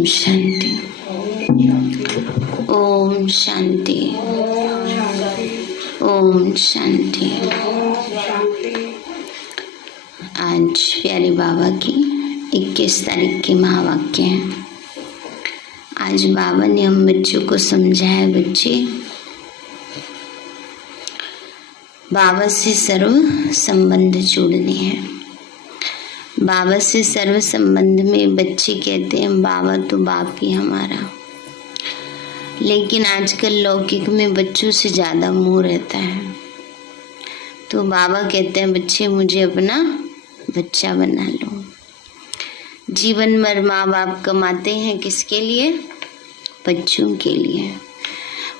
ओम शांति। ओम शांति। ओम शांति। आज प्यारे बाबा की 21 तारीख की महावाक्य है। आज बाबा ने हम बच्चों को समझाया, बच्चे बाबा से सर्व संबंध जोड़ने हैं। बाबा से सर्व संबंध में बच्चे कहते हैं बाबा तो बाप ही हमारा, लेकिन आजकल लौकिक में बच्चों से ज़्यादा मोह रहता है। तो बाबा कहते हैं बच्चे मुझे अपना बच्चा बना लो। जीवन भर माँ बाप कमाते हैं किसके लिए? बच्चों के लिए।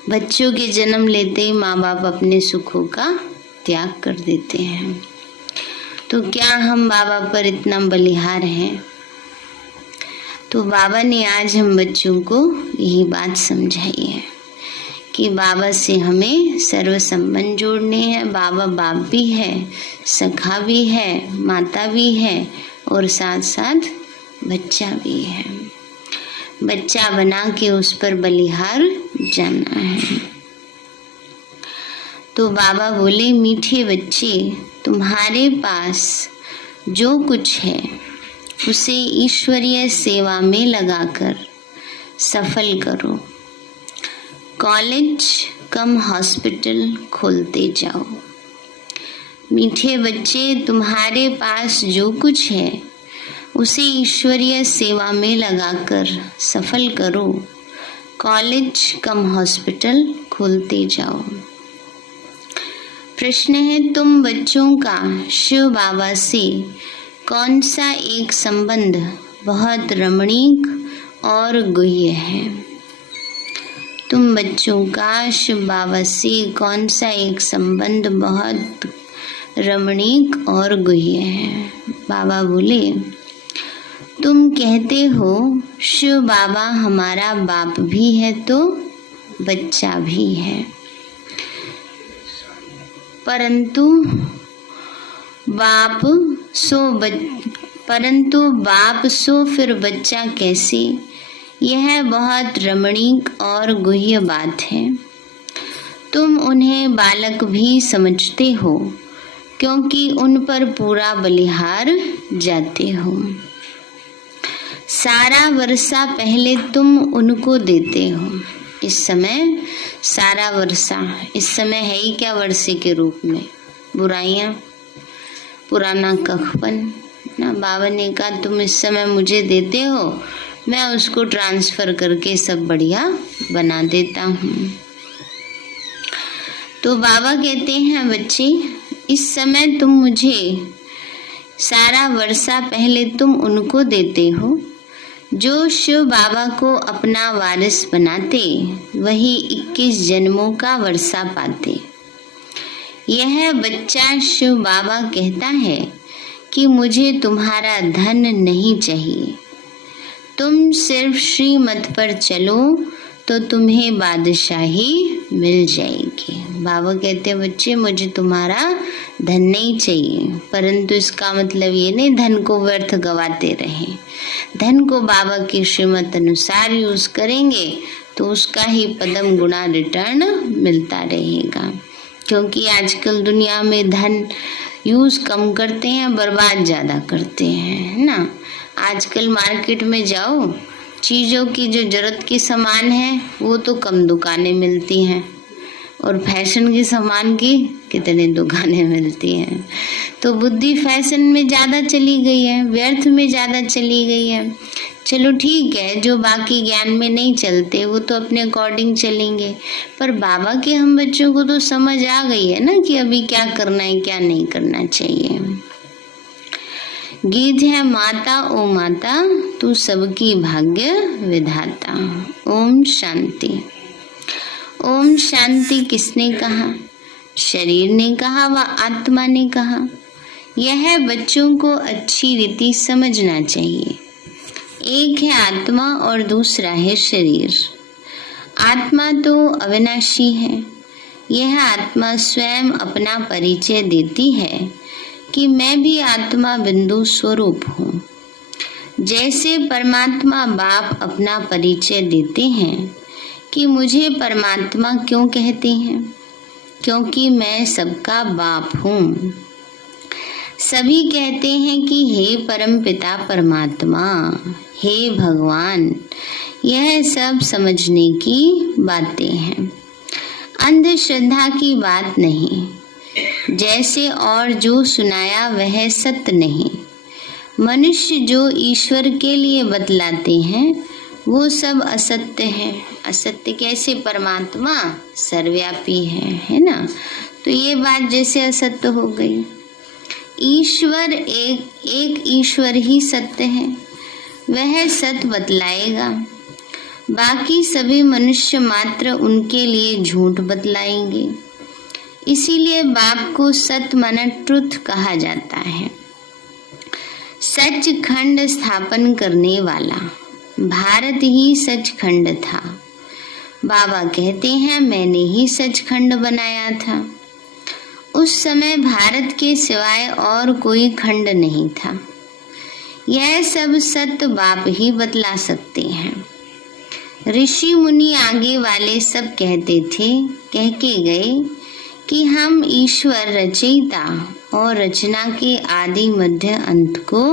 बच्चों के जन्म लेते ही माँ बाप अपने सुखों का त्याग कर देते हैं। तो क्या हम बाबा पर इतना बलिहार हैं? तो बाबा ने आज हम बच्चों को यही बात समझाई है कि बाबा से हमें सर्व संबंध जोड़ने हैं। बाबा बाप भी है, सखा भी है, माता भी है और साथ साथ बच्चा भी है। बच्चा बना के उस पर बलिहार जाना है। तो बाबा बोले मीठे बच्चे, तुम्हारे पास जो कुछ है उसे ईश्वरीय सेवा में लगाकर सफल करो। कॉलेज कम हॉस्पिटल खोलते जाओ। मीठे बच्चे, तुम्हारे पास जो कुछ है उसे ईश्वरीय सेवा में लगाकर सफल करो। कॉलेज कम हॉस्पिटल खोलते जाओ। प्रश्न है, तुम बच्चों का शिव बाबा से कौन सा एक संबंध बहुत रमणीक और गुह्य है? तुम बच्चों का शिव बाबा से कौन सा एक संबंध बहुत रमणीक और गुह्य है? बाबा बोले, तुम कहते हो शिव बाबा हमारा बाप भी है तो बच्चा भी है, परंतु बाप सो फिर बच्चा कैसे? यह बहुत रमणीक और गुह्य बात है। तुम उन्हें बालक भी समझते हो क्योंकि उन पर पूरा बलिहार जाते हो। सारा वर्षा पहले तुम उनको देते हो। इस समय सारा वर्षा, इस समय है ही क्या वर्षे के रूप में? बुराइयां, पुराना कखपन ना। बाबा ने कहा तुम इस समय मुझे देते हो, मैं उसको ट्रांसफर करके सब बढ़िया बना देता हूँ। तो बाबा कहते हैं बच्चे, इस समय तुम मुझे सारा वर्षा पहले तुम उनको देते हो जो शिव बाबा को अपना वारिस बनाते, वही 21 जन्मों का वर्षा पाते। यह बच्चा शिव बाबा कहता है कि मुझे तुम्हारा धन नहीं चाहिए, तुम सिर्फ श्रीमत पर चलो तो तुम्हें बादशाही मिल जाएगी। बाबा कहते हैं बच्चे मुझे तुम्हारा धन नहीं चाहिए, परंतु इसका मतलब ये नहीं धन को व्यर्थ गवाते रहें। धन को बाबा की श्रीमत अनुसार यूज करेंगे तो उसका ही पदम गुना रिटर्न मिलता रहेगा। क्योंकि आजकल दुनिया में धन यूज कम करते हैं, बर्बाद ज़्यादा करते हैं, है ना। आजकल मार्केट में जाओ, चीज़ों की जो ज़रूरत की सामान है वो तो कम दुकानें मिलती हैं और फैशन के सामान की कितने दुकानें मिलती हैं। तो बुद्धि फैशन में ज़्यादा चली गई है, व्यर्थ में ज़्यादा चली गई है। चलो ठीक है, जो बाकी ज्ञान में नहीं चलते वो तो अपने अकॉर्डिंग चलेंगे, पर बाबा के हम बच्चों को तो समझ आ गई है ना कि अभी क्या करना है क्या नहीं करना चाहिए। गीत है, माता ओ माता तू सबकी भाग्य विधाता। ओम शांति। ओम शांति किसने कहा? शरीर ने कहा व आत्मा ने कहा। यह बच्चों को अच्छी रीति समझना चाहिए। एक है आत्मा और दूसरा है शरीर। आत्मा तो अविनाशी है। यह आत्मा स्वयं अपना परिचय देती है कि मैं भी आत्मा बिंदु स्वरूप हूँ। जैसे परमात्मा बाप अपना परिचय देते हैं कि मुझे परमात्मा क्यों कहते हैं, क्योंकि मैं सबका बाप हूँ। सभी कहते हैं कि हे परमपिता परमात्मा, हे भगवान। यह सब समझने की बातें हैं, अंधश्रद्धा की बात नहीं। जैसे और जो सुनाया वह सत्य नहीं। मनुष्य जो ईश्वर के लिए बतलाते हैं वो सब असत्य है। असत्य कैसे? परमात्मा सर्वव्यापी है ना। तो ये बात जैसे असत्य हो गई। ईश्वर एक ईश्वर ही सत्य है, वह सत्य बतलाएगा। बाकी सभी मनुष्य मात्र उनके लिए झूठ बतलाएंगे। इसीलिए बाप को सत्य माना ट्रुथ कहा जाता है। सचखंड स्थापन करने वाला भारत ही सचखंड था। बाबा कहते हैं मैंने ही सचखंड बनाया था। उस समय भारत के सिवाय और कोई खंड नहीं था। यह सब सत्य बाप ही बतला सकते हैं। ऋषि मुनि आगे वाले सब कहते थे, कह के गए कि हम ईश्वर रचयिता और रचना के आदि मध्य अंत को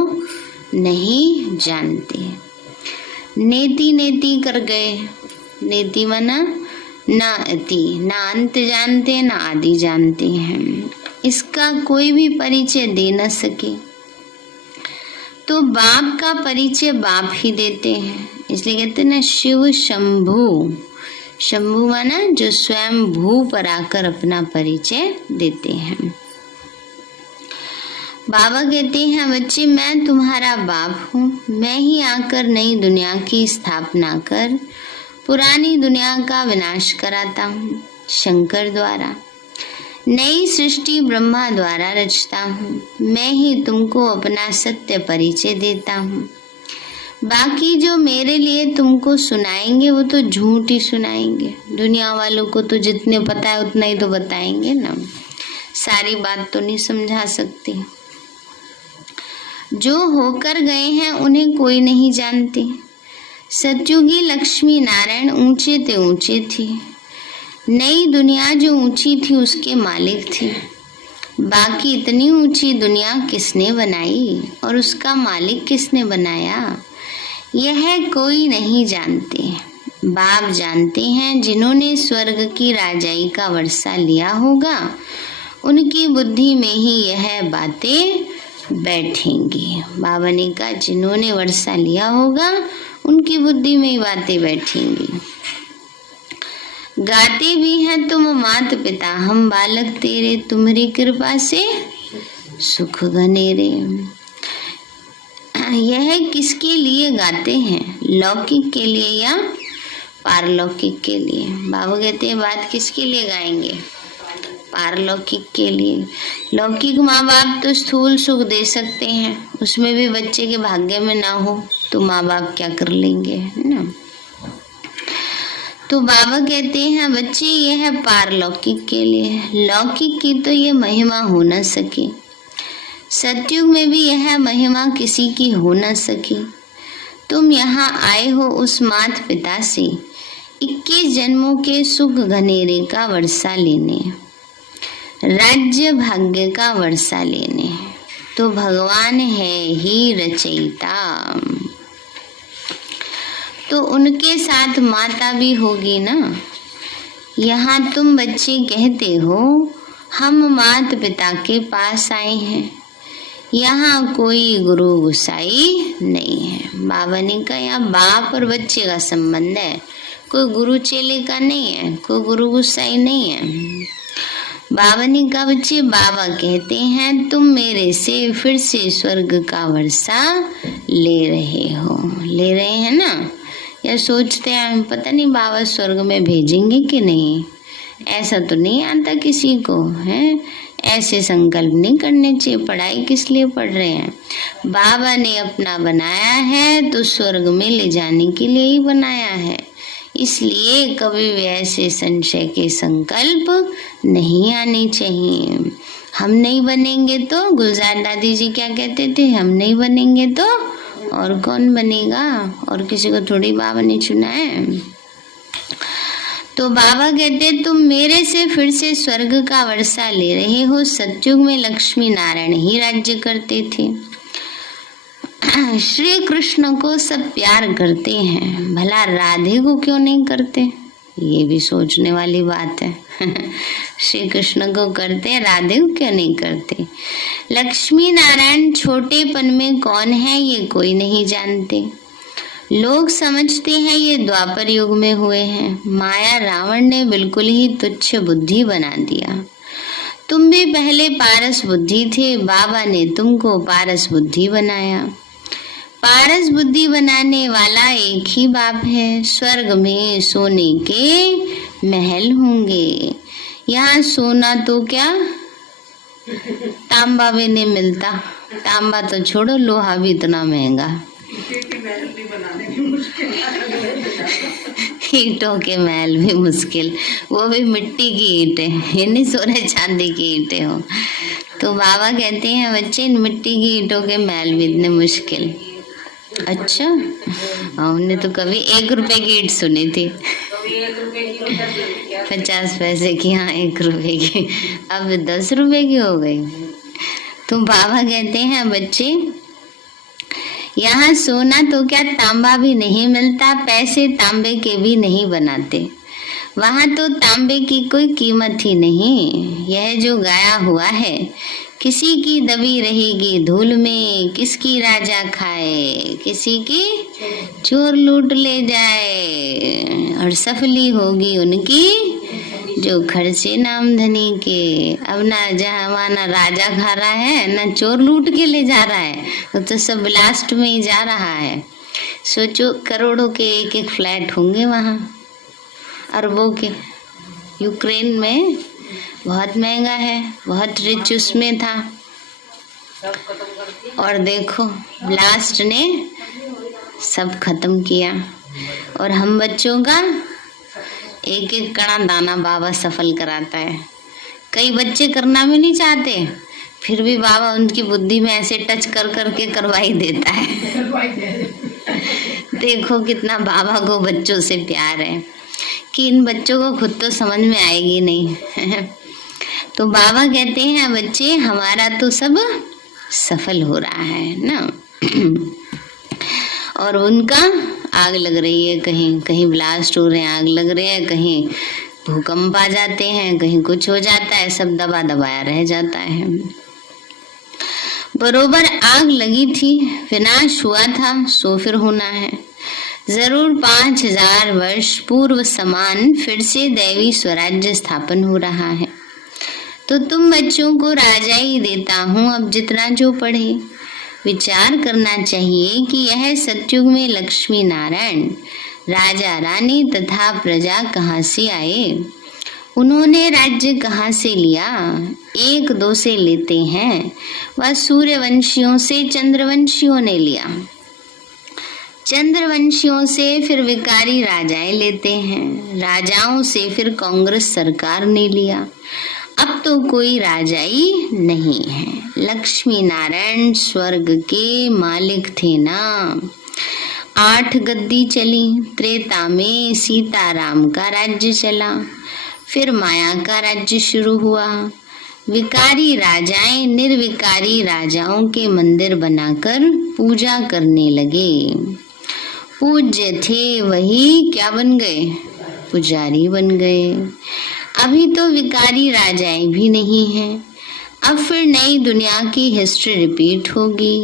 नहीं जानते। नेति नेति कर गए। नेति माना ना अति, ना अंत जानते ना आदि जानते हैं। इसका कोई भी परिचय दे न सके। तो बाप का परिचय बाप ही देते हैं। इसलिए कहते हैं ना शिव शंभु। शंभु माना जो स्वयं भू पर आकर अपना परिचय देते हैं। बाबा कहते हैं बच्चे मैं तुम्हारा बाप हूँ। मैं ही आकर नई दुनिया की स्थापना कर पुरानी दुनिया का विनाश कराता हूँ। शंकर द्वारा नई सृष्टि ब्रह्मा द्वारा रचता हूँ। मैं ही तुमको अपना सत्य परिचय देता हूँ। बाकी जो मेरे लिए तुमको सुनाएंगे वो तो झूठ ही सुनाएंगे। दुनिया वालों को तो जितने पता है उतना ही तो बताएंगे ना, सारी बात तो नहीं समझा सकते। जो होकर गए हैं उन्हें कोई नहीं जानते। सतयुगी लक्ष्मी नारायण ऊंचे ते ऊंचे थे। नई दुनिया जो ऊंची थी उसके मालिक थे। बाकी इतनी ऊंची दुनिया किसने बनाई और उसका मालिक किसने बनाया, यह कोई नहीं जानते। बाप जानते हैं। जिन्होंने स्वर्ग की राजाई का वर्षा लिया होगा उनकी बुद्धि में ही यह बातें बैठेंगी। बाबा ने कहा जिन्होंने वर्षा लिया होगा उनकी बुद्धि में ही बातें बैठेंगी। गाते भी हैं तुम मात पिता हम बालक तेरे, तुम्हारी कृपा से सुख घनेरे। यह किसके लिए गाते हैं? लौकिक के लिए या पारलौकिक के लिए? बाबा कहते हैं बात किसके लिए गाएंगे? पारलौकिक के लिए। लौकिक माँ बाप तो स्थूल सुख दे सकते हैं, उसमें भी बच्चे के भाग्य में ना हो तो माँ बाप क्या कर लेंगे, है ना। तो बाबा कहते हैं बच्चे ये है पारलौकिक के लिए। लौकिक की तो ये महिमा हो न सके। सतयुग में भी यह महिमा किसी की हो न सकी। तुम यहाँ आए हो उस मात पिता से 21 जन्मों के सुख घनेरे का वर्षा लेने, राज्य भाग्य का वर्षा लेने। तो भगवान है ही रचयिता, तो उनके साथ माता भी होगी ना। यहाँ तुम बच्चे कहते हो हम माता पिता के पास आए हैं, यहाँ कोई गुरु गुसाई नहीं है। बाबा ने कहा यहाँ बाप और बच्चे का संबंध है, कोई गुरु चेले का नहीं है, कोई गुरु गुसाई नहीं है। बाबा ने कहा बच्चे बाबा कहते हैं तुम मेरे से फिर से स्वर्ग का वर्षा ले रहे हो। ले रहे हैं ना, या सोचते हैं पता नहीं बाबा स्वर्ग में भेजेंगे कि नहीं। ऐसा तो नहीं आता किसी को, है ऐसे संकल्प नहीं करने चाहिए। पढ़ाई किस लिए पढ़ रहे हैं? बाबा ने अपना बनाया है तो स्वर्ग में ले जाने के लिए ही बनाया है। इसलिए कभी भी ऐसे संशय के संकल्प नहीं आने चाहिए। हम नहीं बनेंगे तो, गुलजार दादी जी क्या कहते थे, हम नहीं बनेंगे तो और कौन बनेगा, और किसी को थोड़ी बाबा ने चुना है। तो बाबा कहते तुम मेरे से फिर से स्वर्ग का वर्षा ले रहे हो। सतयुग में लक्ष्मी नारायण ही राज्य करते थे। श्री कृष्ण को सब प्यार करते हैं, भला राधे को क्यों नहीं करते? ये भी सोचने वाली बात है। श्री कृष्ण को करते, राधे को क्यों नहीं करते? लक्ष्मी नारायण छोटेपन में कौन है ये कोई नहीं जानते। लोग समझते हैं ये द्वापर युग में हुए हैं। माया रावण ने बिल्कुल ही तुच्छ बुद्धि बना दिया। तुम भी पहले पारस बुद्धि थे, बाबा ने तुमको पारस बुद्धि बनाया। पारस बुद्धि बनाने वाला एक ही बाप है। स्वर्ग में सोने के महल होंगे। यहाँ सोना तो क्या तांबा भी नहीं मिलता। तांबा तो छोड़ो, लोहा भी इतना महंगा। ईंटों के महल भी मुश्किल, वो भी मिट्टी की ईंटें, ये नहीं सोने चांदी की ईंटें हो। तो बाबा कहते हैं बच्चे, इन मिट्टी की ईंटों के महल भी इतने मुश्किल। अच्छा, हमने तो कभी 1 रुपए की ईंट सुनी थी। 50 पैसे की, हाँ 1 रुपए की, अब 10 रुपए की हो गई। तो बाबा कहते हैं बच्चे, यहाँ सोना तो क्या तांबा भी नहीं मिलता, पैसे तांबे के भी नहीं बनाते। वहाँ तो तांबे की कोई कीमत ही नहीं। यह जो गाया हुआ है, किसी की दबी रहेगी धूल में, किसकी राजा खाए, किसी की चोर लूट ले जाए, और सफली होगी उनकी जो खर्चे नाम धनी के। अब ना जमाना राजा खा रहा है, ना चोर लूट के ले जा रहा है, तो सब ब्लास्ट में ही जा रहा है। सोचो, करोड़ों के एक एक फ्लैट होंगे वहाँ, अरबों के। यूक्रेन में बहुत महंगा है, बहुत रिच उसमें था, और देखो ब्लास्ट ने सब खत्म किया। और हम बच्चों का एक एक कणा दाना बाबा सफल कराता है। कई बच्चे करना भी नहीं चाहते, फिर भी बाबा उनकी बुद्धि में ऐसे टच कर करके करवाई देता है। देखो कितना बाबा को बच्चों से प्यार है, कि इन बच्चों को खुद तो समझ में आएगी नहीं। तो बाबा कहते हैं बच्चे, हमारा तो सब सफल हो रहा है ना। और उनका आग लग रही है, कहीं कहीं ब्लास्ट हो रहे हैं, आग लग रहे हैं, कहीं भूकंप आ जाते हैं, कहीं कुछ हो जाता है, सब दबा दबाया रह जाता है। बरोबर आग लगी थी, विनाश हुआ था, सो फिर होना है। जरूर 5000 वर्ष पूर्व समान फिर से दैवी स्वराज्य स्थापन हो रहा है। तो तुम बच्चों को राजा ही देता हूँ, अब जितना जो पढ़े। विचार करना चाहिए कि यह सतयुग में लक्ष्मी नारायण, राजा रानी तथा प्रजा कहाँ से आए, उन्होंने राज्य कहाँ से लिया। 1-2 से लेते हैं, वह सूर्यवंशियों से चंद्रवंशियों ने लिया, चंद्रवंशियों से फिर विकारी राजाएं लेते हैं, राजाओं से फिर कांग्रेस सरकार ने लिया। अब तो कोई राजा ही नहीं है। लक्ष्मी नारायण स्वर्ग के मालिक थे ना। 8 गद्दी चली। त्रेता में सीताराम का राज्य चला, फिर माया का राज्य शुरू हुआ। विकारी राजाएं निर्विकारी राजाओं के मंदिर बनाकर पूजा करने लगे। पूज्य थे वही क्या बन गए, पुजारी बन गए। अभी तो विकारी राजाएं भी नहीं हैं। अब फिर नई दुनिया की हिस्ट्री रिपीट होगी।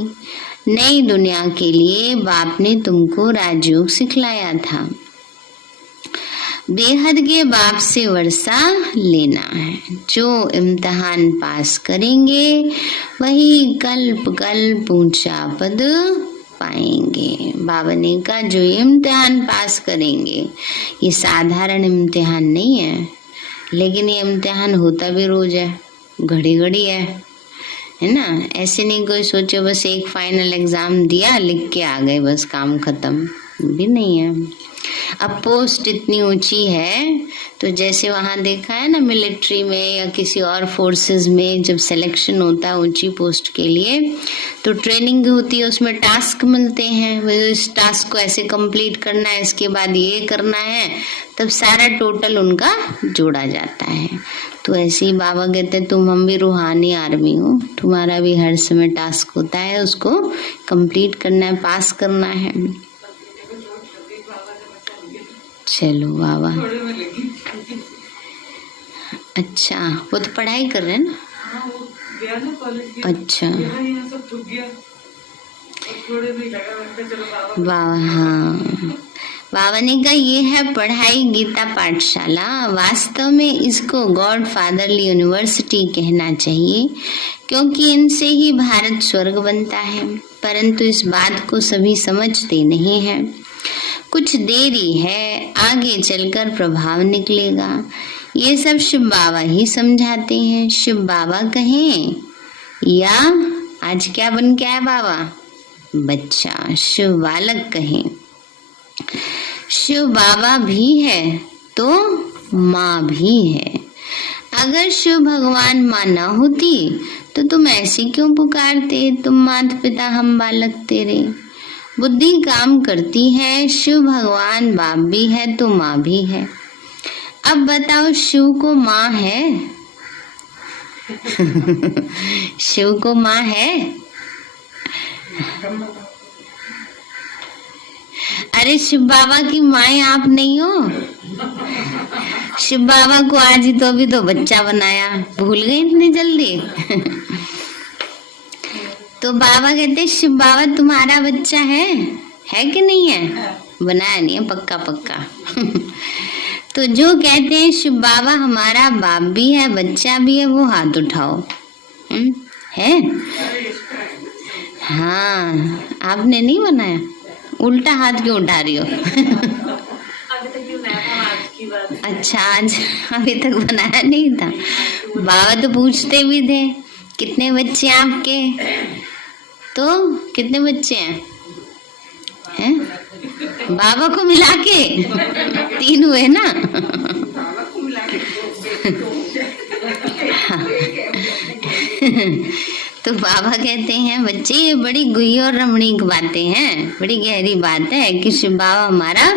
नई दुनिया के लिए बाप ने तुमको राजयोग सिखलाया था। बेहद के बाप से वर्षा लेना है। जो इम्तिहान पास करेंगे वही कल्प कल्प ऊंचा पद पाएंगे। बाबा ने कहा जो इम्तिहान पास करेंगे, ये साधारण इम्तिहान नहीं है, लेकिन ये इम्तिहान होता भी रोज है, घड़ी घड़ी है ना। ऐसे नहीं कोई सोचे बस एक फाइनल एग्जाम दिया, लिख के आ गए, बस काम खत्म भी नहीं है। अब पोस्ट इतनी ऊंची है, तो जैसे वहां देखा है ना मिलिट्री में या किसी और फोर्सेस में जब सिलेक्शन होता है ऊंची पोस्ट के लिए, तो ट्रेनिंग होती है, उसमें टास्क मिलते हैं, इस टास्क को ऐसे कंप्लीट करना है, इसके बाद ये करना है, तब सारा टोटल उनका जोड़ा जाता है। तो ऐसे ही बाबा कहते हैं हम भी रूहानी आर्मी हो, तुम्हारा भी हर समय टास्क होता है, उसको कंप्लीट करना है, पास करना है। चलो बाबा, अच्छा वो तो पढ़ाई कर रहे हैं ना। अच्छा बाबा, हाँ बाबा ने कहा ये है पढ़ाई गीता पाठशाला। वास्तव में इसको गॉड फादरली यूनिवर्सिटी कहना चाहिए, क्योंकि इनसे ही भारत स्वर्ग बनता है, परंतु इस बात को सभी समझते नहीं हैं। कुछ देरी है, आगे चलकर प्रभाव निकलेगा। ये सब शिव बाबा ही समझाते हैं। शिव बाबा कहें या आज क्या बन के आया बाबा? बच्चा। शिव बालक कहें। शिव बाबा भी है तो माँ भी है। अगर शिव भगवान माँ न होती तो तुम ऐसे क्यों पुकारते? तुम माता पिता हम बालक तेरे। बुद्धि काम करती है, शिव भगवान बाप भी है तो माँ भी है। अब बताओ शिव को माँ है? शिव को माँ है? अरे शिव बाबा की माए आप नहीं हो? शिव बाबा को आज ही तो अभी तो बच्चा बनाया, भूल गए इतनी जल्दी? तो बाबा कहते शिव बाबा तुम्हारा बच्चा है कि नहीं है? बनाया नहीं है, पक्का पक्का। तो जो कहते हैं शिव बाबा हमारा बाप भी है बच्चा भी है, वो हाथ उठाओ। है? हाँ, आपने नहीं बनाया? उल्टा हाथ क्यों उठा रही हो? अच्छा, आज अभी तक बनाया नहीं था। बाबा तो पूछते भी थे कितने बच्चे आपके? तो कितने बच्चे हैं? बाबा को मिला के 3 हुए ना? तो बाबा कहते हैं बच्चे ये बड़ी गुही और रमणीक बातें हैं, बड़ी गहरी बात है कि शिव बाबा हमारा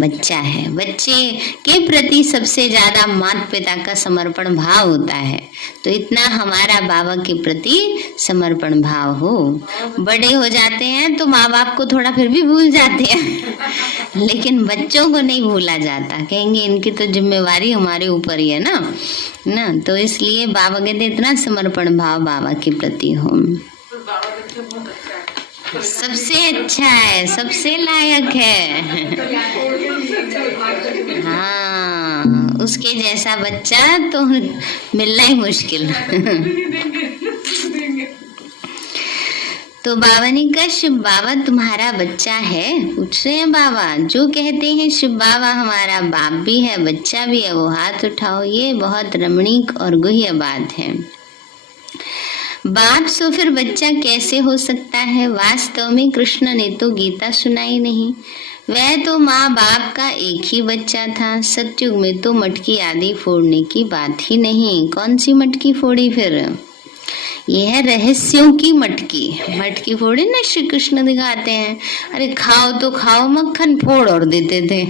बच्चा है। बच्चे के प्रति सबसे ज्यादा माता पिता का समर्पण भाव होता है, तो इतना हमारा बाबा के प्रति समर्पण भाव हो। बड़े हो जाते हैं तो माँ बाप को थोड़ा फिर भी भूल जाते हैं, लेकिन बच्चों को नहीं भूला जाता। कहेंगे इनकी तो जिम्मेवारी हमारे ऊपर ही है ना, तो इसलिए बाबा कहते इतना समर्पण भाव बाबा के प्रति हो। सबसे अच्छा है, सबसे लायक है। हाँ, उसके जैसा बच्चा तो मिलना ही मुश्किल। तो बाबा ने कहा शिव बाबा तुम्हारा बच्चा है? पूछ रहे हैं बाबा। जो कहते हैं शिव बाबा हमारा बाप भी है बच्चा भी है, वो हाथ उठाओ। ये बहुत रमणीक और गुह्य बात है। बाप सो फिर बच्चा कैसे हो सकता है? वास्तव में कृष्ण ने तो गीता सुनाई नहीं। वह तो माँ बाप का एक ही बच्चा था। सतयुग में तो मटकी आदि फोड़ने की बात ही नहीं। कौन सी मटकी फोड़ी फिर? यह है रहस्यों की मटकी। मटकी फोड़ी ना श्री कृष्ण दिखाते हैं, अरे खाओ तो खाओ, मक्खन फोड़ और देते थे।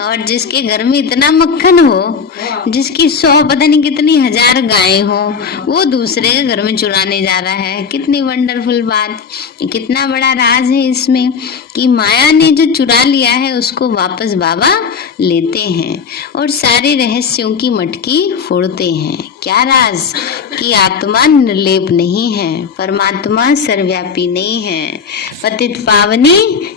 और जिसके घर में इतना मक्खन हो, जिसकी 100 पता नहीं कितनी 1000 गायें हो, वो दूसरे के घर में चुराने जा रहा है। कितनी वंडरफुल बात, कितना बड़ा राज है इसमें कि माया ने जो चुरा लिया है उसको वापस बाबा लेते हैं और सारे रहस्यों की मटकी फोड़ते हैं। क्या राज? कि आत्मा निर्लेप नहीं है, परमात्मा सर्वव्यापी नहीं है, पतित पावनी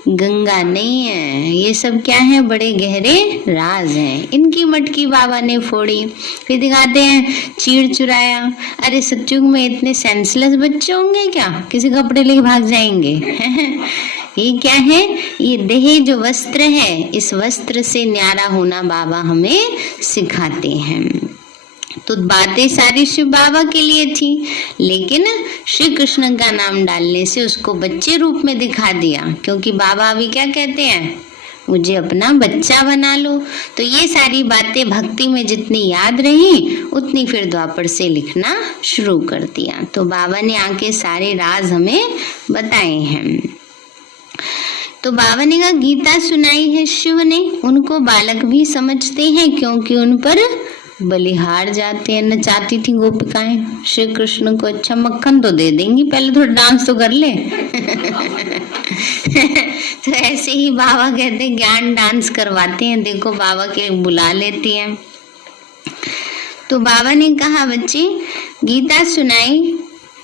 गंगा नहीं है। ये सब क्या है? बड़े गहरे राज हैं। इनकी मटकी बाबा ने फोड़ी। फिर दिखाते हैं चीड़ चुराया। अरे सतयुग में इतने सेंसलेस बच्चे होंगे क्या? किसी कपड़े लेके भाग जाएंगे? ये क्या है? ये देह जो वस्त्र है, इस वस्त्र से न्यारा होना बाबा हमें सिखाते हैं। तो बातें सारी शिव बाबा के लिए थी, लेकिन श्री कृष्ण का नाम डालने से उसको बच्चे रूप में दिखा दिया, क्योंकि बाबा अभी क्या कहते हैं, मुझे अपना बच्चा बना लो। तो ये सारी बातें भक्ति में जितनी याद रही उतनी फिर द्वापर से लिखना शुरू कर दिया। तो बाबा ने आके सारे राज हमें बताए हैं। तो बाबा ने कहा गीता सुनाई है शिव ने, उनको बालक भी समझते हैं क्योंकि उन पर बलिहार जाते हैं। नचाती थी गोपिकाएं श्री कृष्ण को, अच्छा मक्खन तो दे देंगी, पहले थोड़ा डांस तो कर ले। तो ऐसे ही बाबा कहते हैं ज्ञान डांस करवाते हैं, देखो बाबा के बुला लेती हैं। तो बाबा ने कहा बच्चे गीता सुनाई,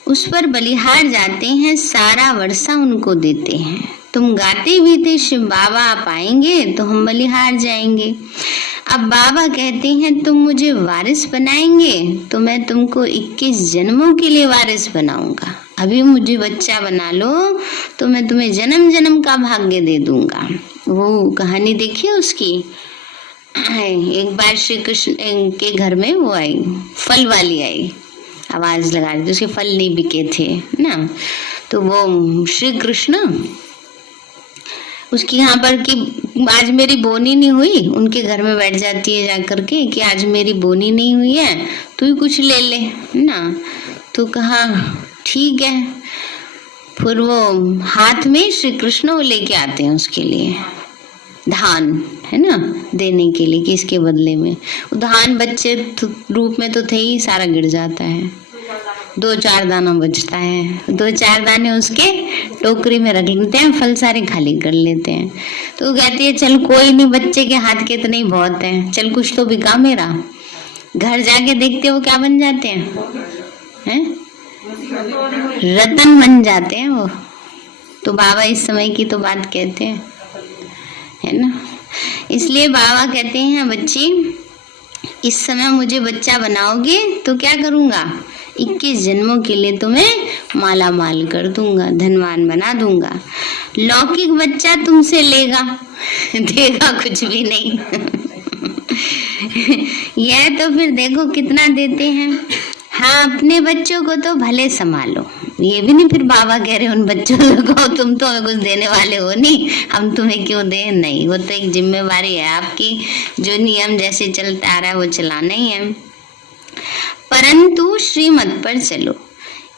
उस पर बलिहार जाते हैं, सारा वर्षा उनको देते हैं। तुम गाते भी थे शिव बाबा आप आएंगे तो हम बलिहार जाएंगे। अब बाबा कहते हैं तुम मुझे वारिस बनाएंगे तो मैं तुमको 21 जन्मों के लिए वारिस बनाऊंगा। अभी मुझे बच्चा बना लो तो मैं तुम्हें जन्म जन्म का भाग्य दे दूंगा। वो कहानी देखिए उसकी, एक बार श्री कृष्ण के घर में वो आई, फल वाली आई, आवाज लगा रही थी, उसके फल नहीं बिके थे ना। तो वो श्री कृष्ण उसकी यहाँ पर कि आज मेरी बोनी नहीं हुई, उनके घर में बैठ जाती है जाकर के कि आज मेरी बोनी नहीं हुई है, तू ही कुछ ले ले ना। तो कहा ठीक है। फिर वो हाथ में श्री कृष्ण वो लेके आते हैं उसके लिए धान, है ना, देने के लिए कि इसके बदले में। धान बच्चे रूप में तो थे ही, सारा गिर जाता है, 2-4 दाना बचता है, 2-4 दाने उसके टोकरी में रख लेते हैं, फल सारे खाली कर लेते हैं। तो कहती है चल कोई नहीं, बच्चे के हाथ के इतने ही बहुत है, चल कुछ तो बिका मेरा। घर जाके देखते वो क्या बन जाते हैं, रतन बन जाते हैं वो। तो बाबा इस समय की तो बात कहते हैं, है ना। इसलिए बाबा कहते हैं बच्चे इस समय मुझे बच्चा बनाओगे तो क्या करूंगा, 21 जन्मों के लिए तुम्हें माला माल कर दूंगा, धनवान बना दूंगा। लौकिक बच्चा तुमसे लेगा, देगा कुछ भी नहीं। यह तो फिर देखो कितना देते हैं। हाँ अपने बच्चों को तो भले संभालो, ये भी नहीं फिर बाबा कह रहे उन बच्चों को तुम तो हमें कुछ देने वाले हो नहीं, हम तुम्हें क्यों दे, नहीं, वो तो एक जिम्मेवारी है आपकी, जो नियम जैसे चलता आ रहा है वो चलाना ही है। परंतु श्रीमत पर चलो,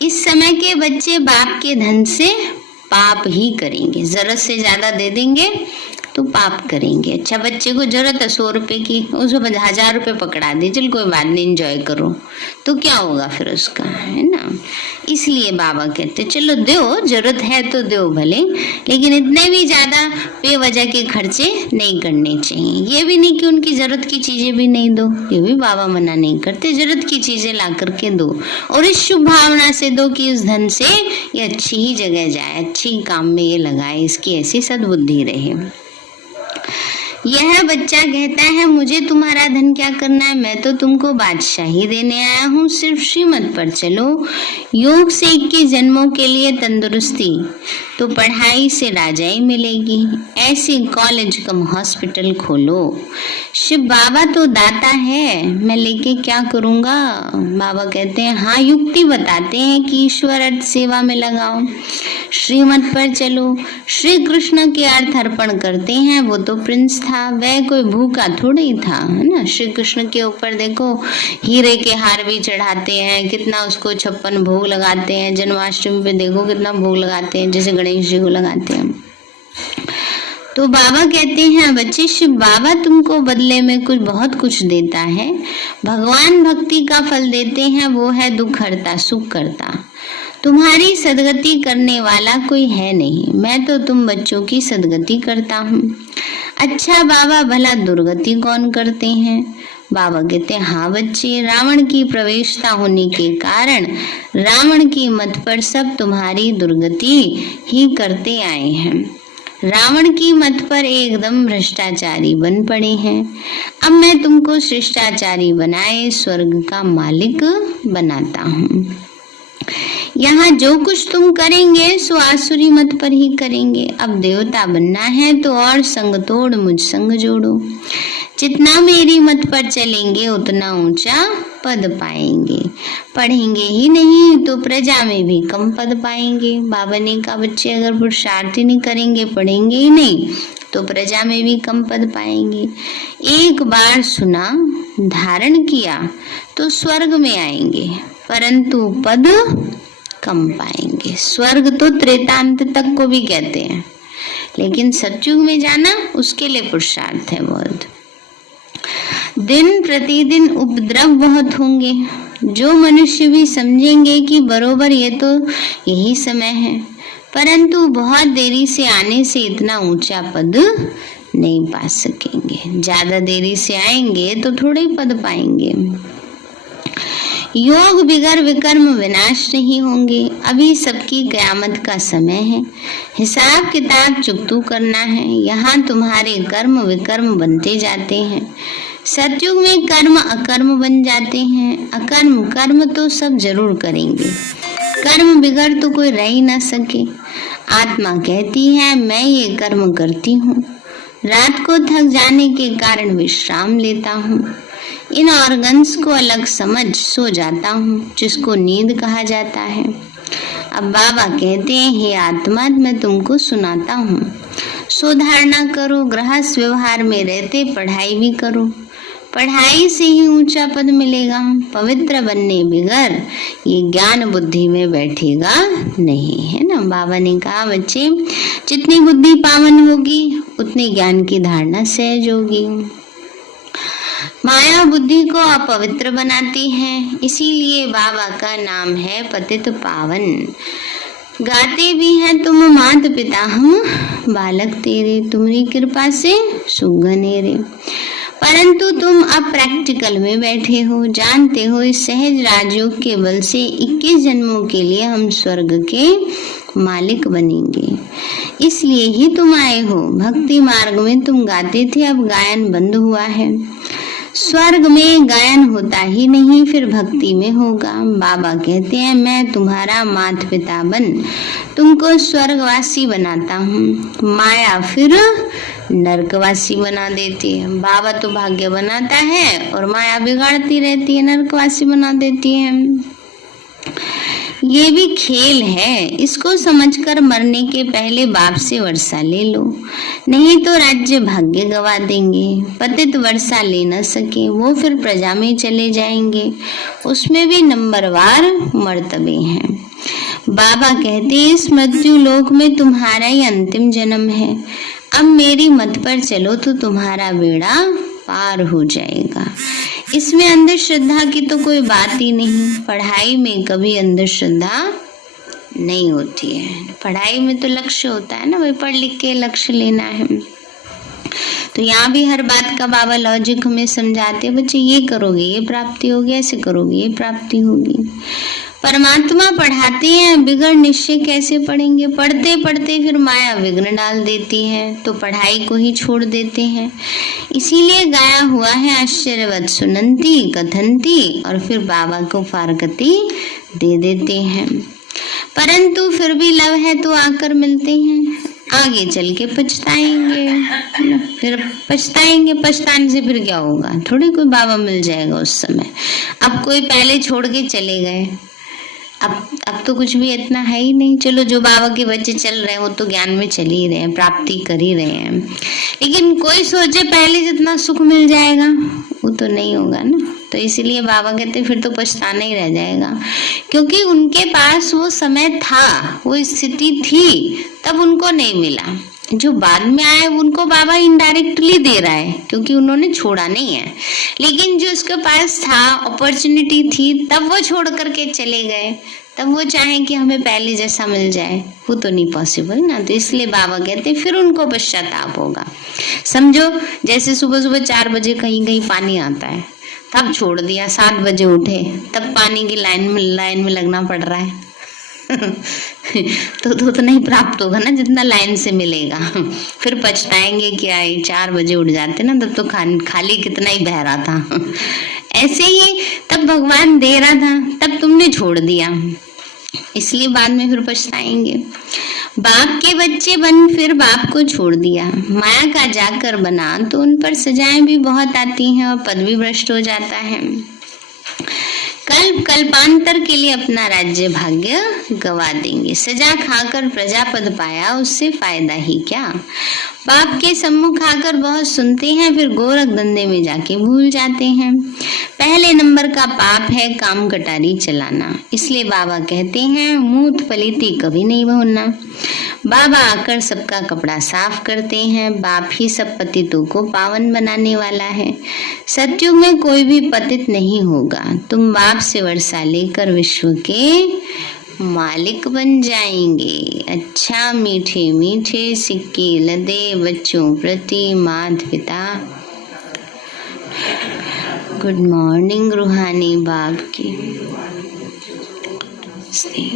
इस समय के बच्चे बाप के धन से पाप ही करेंगे, जरूरत से ज्यादा दे देंगे तो पाप करेंगे। अच्छा बच्चे को जरूरत है 100 रुपए की, उसको 1000 रुपए पकड़ा दी, चल कोई बात नहीं एंजॉय करो, तो क्या होगा फिर उसका, है ना। इसलिए बाबा कहते चलो दो, जरूरत है तो दो भले, लेकिन इतने भी ज्यादा बेवजह के खर्चे नहीं करने चाहिए। ये भी नहीं कि उनकी जरूरत की चीजें भी नहीं दो, ये भी बाबा मना नहीं करते, जरूरत की चीजें ला करके दो, और इस शुभ भावना से दो कि इस धन से ये अच्छी ही जगह जाए, अच्छी काम में ये लगाए, इसकी ऐसी सद्बुद्धि रहे। यह बच्चा कहता है मुझे तुम्हारा धन क्या करना है, मैं तो तुमको बादशाही देने आया हूँ, सिर्फ श्रीमत पर चलो। योग से 21 जन्मों के लिए तंदुरुस्ती, तो पढ़ाई से राजाई मिलेगी, ऐसी कॉलेज कम हॉस्पिटल खोलो। शिव बाबा तो दाता है, मैं लेके क्या करूँगा। बाबा कहते हैं हाँ युक्ति बताते हैं कि ईश्वर अर्थ सेवा में लगाओ, श्रीमत पर चलो। श्री कृष्ण के अर्थ अर्पण करते हैं, वो तो प्रिंस था, वह कोई भूखा थोड़ी ही था, है ना। श्री कृष्ण के ऊपर देखो हीरे के हार भी चढ़ाते हैं, कितना उसको 56 भोग लगाते हैं, जन्माष्टमी पे देखो कितना भोग लगाते हैं, जैसे गणेश जी को लगाते हैं। तो बाबा कहते हैं बच्चे शिव बाबा तुमको बदले में कुछ बहुत कुछ देता है, भगवान भक्ति का फल देते हैं, वो है दुख हरता सुख करता। तुम्हारी सदगति करने वाला कोई है नहीं, मैं तो तुम बच्चों की सदगति करता हूँ। अच्छा बाबा भला दुर्गति कौन करते हैं। बाबा कहते हैं हाँ बच्चे, रावण की प्रवेशता होने के कारण रावण की मत पर सब तुम्हारी दुर्गति ही करते आए हैं। रावण की मत पर एकदम भ्रष्टाचारी बन पड़े हैं, अब मैं तुमको शिष्टाचारी बनाए स्वर्ग का मालिक बनाता हूँ। यहाँ जो कुछ तुम करेंगे सो आसुरी मत पर ही करेंगे, अब देवता बनना है तो और संग तोड़ मुझ संग जोड़ो। जितना मेरी मत पर चलेंगे उतना ऊंचा पद पाएंगे। पढ़ेंगे ही नहीं तो प्रजा में भी कम पद पाएंगे। बाबा ने कहा बच्चे अगर पुरुषार्थ ही नहीं करेंगे, पढ़ेंगे ही नहीं तो प्रजा में भी कम पद पाएंगे। एक बार सुना, धारण किया तो स्वर्ग में आएंगे, परंतु पद कम पाएंगे। स्वर्ग तो त्रेतांत तक को भी कहते हैं, लेकिन सतयुग में जाना उसके लिए पुरुषार्थ है बहुत। दिन प्रतिदिन उपद्रव बहुत होंगे। जो मनुष्य भी समझेंगे कि बरोबर ये तो यही समय है, परंतु बहुत देरी से आने से इतना ऊंचा पद नहीं पा सकेंगे। ज्यादा देरी से आएंगे तो थोड़े ही पद पाएंगे। योग बिगर विकर्म विनाश नहीं होंगे। अभी सबकी कयामत का समय है, हिसाब किताब चुकतू करना है। यहाँ तुम्हारे कर्म विकर्म बनते जाते हैं। सतयुग में कर्म अकर्म बन जाते हैं, अकर्म कर्म तो सब जरूर करेंगे। कर्म बिगड़ तो कोई रह ही ना सके। आत्मा कहती है मैं ये कर्म करती हूँ, रात को थक जाने के कारण विश्राम लेता हूँ, इन ऑर्गन्स को अलग समझ सो जाता हूँ, जिसको नींद कहा जाता है। अब बाबा कहते हैं हे आत्मा मैं तुमको सुनाता हूँ, सो धारणा करो, गृहस्थ व्यवहार में रहते पढ़ाई भी करो, पढ़ाई से ही ऊंचा पद मिलेगा। पवित्र बनने बिगर ये ज्ञान बुद्धि में बैठेगा नहीं, है ना। बाबा ने कहा बच्चे जितनी बुद्धि पावन होगी उतनी ज्ञान की धारणा सहज होगी। माया बुद्धि को अपवित्र बनाती है, इसीलिए बाबा का नाम है पतित पावन। गाते भी हैं तुम मात पिता हम बालक तेरे, तुम्हारी कृपा से सुख घनेरे। परंतु तुम अब प्रैक्टिकल में बैठे हो, जानते हो इस सहज राजयोग के बल से 21 जन्मों के लिए हम स्वर्ग के मालिक बनेंगे। इसलिए ही तुम आए हो। भक्ति मार्ग में तुम गाते थे, अब गायन बंद हुआ है। स्वर्ग में गायन होता ही नहीं, फिर भक्ति में होगा। बाबा कहते हैं मैं तुम्हारा माता पिता बन तुमको स्वर्गवासी बनाता हूँ, माया फिर नरकवासी बना देती है। बाबा तो भाग्य बनाता है और माया बिगाड़ती रहती है, नरकवासी बना देती है। ये भी खेल है, इसको समझकर मरने के पहले बाप से वर्षा ले लो, नहीं तो राज्य भाग्य गवा देंगे। पतित वर्षा ले न सके वो फिर प्रजा में चले जाएंगे, उसमें भी नंबरवार मर्तबे हैं। बाबा कहते हैं इस मृत्यु लोक में तुम्हारा ही अंतिम जन्म है, अब मेरी मत पर चलो तो तुम्हारा बेड़ा पार हो जाएगा। इसमें अंधश्रद्धा की तो कोई बात ही नहीं, पढ़ाई में कभी अंधश्रद्धा नहीं होती है। पढ़ाई में तो लक्ष्य होता है ना, वही पढ़ लिख के लक्ष्य लेना है। तो यहाँ भी हर बात का बाबा लॉजिक हमें समझाते हैं, बच्चे ये करोगे ये प्राप्ति होगी, ऐसे करोगे ये प्राप्ति होगी। परमात्मा पढ़ाते हैं, बिगड़ निश्चय कैसे पढ़ेंगे। पढ़ते पढ़ते फिर माया विघ्न डाल देती है, तो पढ़ाई को ही छोड़ देते हैं। इसीलिए गाया हुआ है आश्चर्यवत सुनंती कथंती, और फिर बाबा को फारकती दे देते हैं। परंतु फिर भी लव है तो आकर मिलते हैं, आगे चल के पछताएंगे। फिर पछताएंगे, पछताने से फिर क्या होगा, थोड़ी कोई बाबा मिल जाएगा उस समय। अब कोई पहले छोड़ के चले गए, अब तो कुछ भी इतना है ही नहीं। चलो जो बाबा के बच्चे चल रहे हैं वो तो ज्ञान में चल ही रहे हैं, प्राप्ति कर ही रहे हैं, लेकिन कोई सोचे पहले जितना सुख मिल जाएगा वो तो नहीं होगा ना। तो इसीलिए बाबा कहते फिर तो पछताना ही रह जाएगा, क्योंकि उनके पास वो समय था, वो स्थिति थी, तब उनको नहीं मिला। जो बाद में आए उनको बाबा इनडायरेक्टली दे रहा है, क्योंकि उन्होंने छोड़ा नहीं है। लेकिन जो उसके पास था, अपॉर्चुनिटी थी, तब वो छोड़ करके चले गए, तब वो चाहें कि हमें पहले जैसा मिल जाए, वो तो नहीं पॉसिबल ना। तो इसलिए बाबा कहते फिर उनको पश्चाताप होगा। समझो जैसे सुबह सुबह 4 बजे कहीं कहीं पानी आता है, तब छोड़ दिया, 7 बजे उठे, तब पानी की लाइन में लगना पड़ रहा है तो नहीं प्राप्त होगा ना जितना लाइन से मिलेगा। फिर पछताएंगे कि आए 4 बजे उठ जाते ना, तब तो खाली कितना ही बह रहा था। ऐसे ही तब भगवान दे रहा था, तब तुमने छोड़ दिया, इसलिए बाद में फिर पछताएंगे। बाप के बच्चे बन फिर बाप को छोड़ दिया, माया का जाकर बना तो उन पर सजाएं भी बहुत आती हैं और पद भी भ्रष्ट हो जाता है। कल्पांतर के लिए अपना राज्य भाग्य गवा देंगे। सजा खाकर प्रजापद पाया, उससे फायदा ही क्या। बाप के सम्मुख आकर बहुत सुनते हैं, फिर गोरख धंधे में जाके भूल जाते हैं। पहले नंबर का पाप है काम कटारी चलाना, इसलिए बाबा कहते हैं मूत पलीती कभी नहीं भूलना। बाबा आकर सबका कपड़ा साफ करते हैं। बाप ही सब पतितों को पावन बनाने वाला है। सतयुग में कोई भी पतित नहीं होगा। तुम बाप से वर्षा लेकर विश्व के मालिक बन जाएंगे। अच्छा मीठे मीठे सिक्के लदे बच्चों प्रति माता पिता। गुड मॉर्निंग रूहानी बाप की।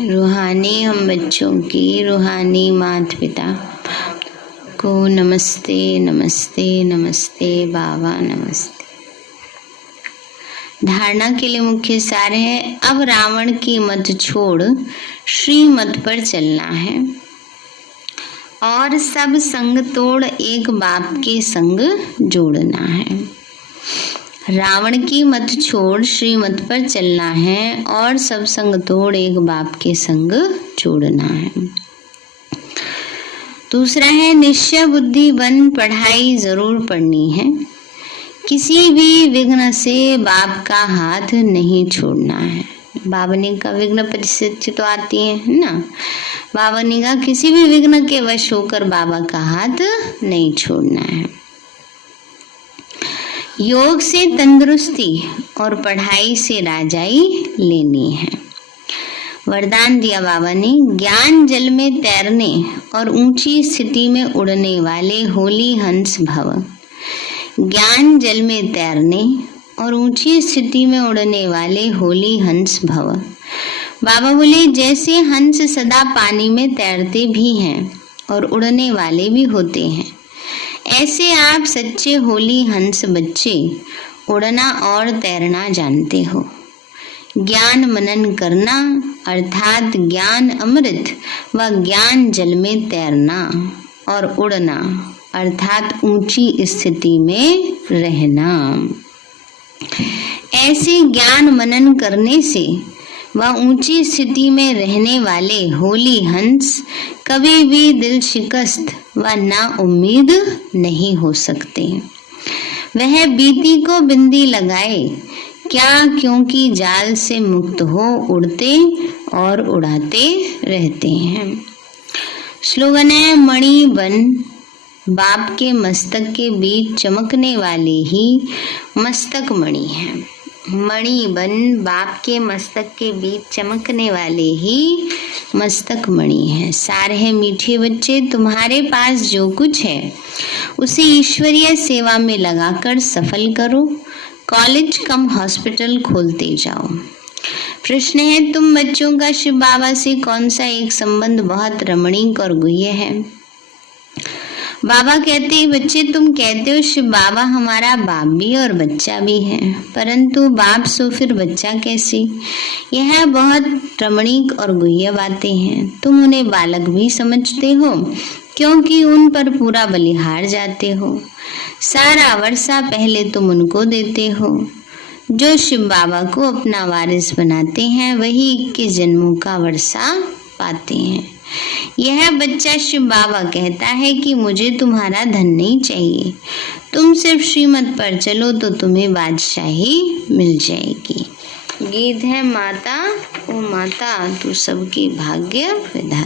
रूहानी हम बच्चों की रूहानी माता पिता को नमस्ते नमस्ते नमस्ते बाबा नमस्ते। धारणा के लिए मुख्य सार है, अब रावण की मत छोड़ श्रीमत पर चलना है और सब संग तोड़ एक बाप के संग जोड़ना है। रावण की मत छोड़ श्रीमत पर चलना है और सब संग तोड़ एक बाप के संग जोड़ना है। दूसरा है निश्चय बुद्धि बन पढ़ाई जरूर पढ़नी है। किसी भी विघ्न से बाप का हाथ नहीं छोड़ना है। बाबा ने का विघ्न परिस्थिति तो आती है ना, बाबा ने कहा किसी भी विघ्न के वश होकर बाबा का हाथ नहीं छोड़ना है। योग से तंदुरुस्ती और पढ़ाई से राजाई लेनी है। वरदान दिया बाबा ने, ज्ञान जल में तैरने और ऊंची स्थिति में उड़ने वाले होली हंस भव। ज्ञान जल में तैरने और ऊंची स्थिति में उड़ने वाले होली हंस भव। बाबा बोले जैसे हंस सदा पानी में तैरते भी हैं और उड़ने वाले भी होते हैं, ऐसे आप सच्चे होली हंस बच्चे उड़ना और तैरना जानते हो। ज्ञान मनन करना अर्थात ज्ञान अमृत व ज्ञान जल में तैरना और उड़ना अर्थात ऊंची स्थिति में रहना। ऐसे ज्ञान मनन करने से व ऊंची स्थिति में रहने वाले होली हंस कभी भी दिल शिकस्त व ना उम्मीद नहीं हो सकते। वह बीती को बिंदी लगाए क्या, क्योंकि जाल से मुक्त हो उड़ते और उड़ाते रहते हैं। स्लोगन है, मणि बन बाप के मस्तक के बीच चमकने वाले ही मस्तक मणि है। मणि बन बाप के मस्तक के बीच चमकने वाले ही मस्तक मणि है। सार है मीठे बच्चे, तुम्हारे पास जो कुछ है उसे ईश्वरीय सेवा में लगाकर सफल करो। कॉलेज कम हॉस्पिटल खोलते जाओ। प्रश्न है, तुम बच्चों का शिव बाबा से कौन सा एक संबंध बहुत रमणीक और गुह्य है। बाबा कहते हैं, बच्चे तुम कहते हो शिव बाबा हमारा बाप भी और बच्चा भी है, परंतु बाप सो फिर बच्चा कैसे। यह बहुत रमणीक और गुह्य बातें हैं। तुम उन्हें बालक भी समझते हो क्योंकि उन पर पूरा बलिहार जाते हो। सारा वर्षा पहले तुम उनको देते हो। जो शिव बाबा को अपना वारिस बनाते हैं वही 21 जन्मों का वर्षा पाते हैं। यह बच्चा शिव बाबा कहता है कि मुझे तुम्हारा धन नहीं चाहिए, तुम सिर्फ श्रीमत पर चलो तो तुम्हें बादशाही मिल जाएगी। गीत है, माता ओ माता तू सबकी भाग्य विधाता।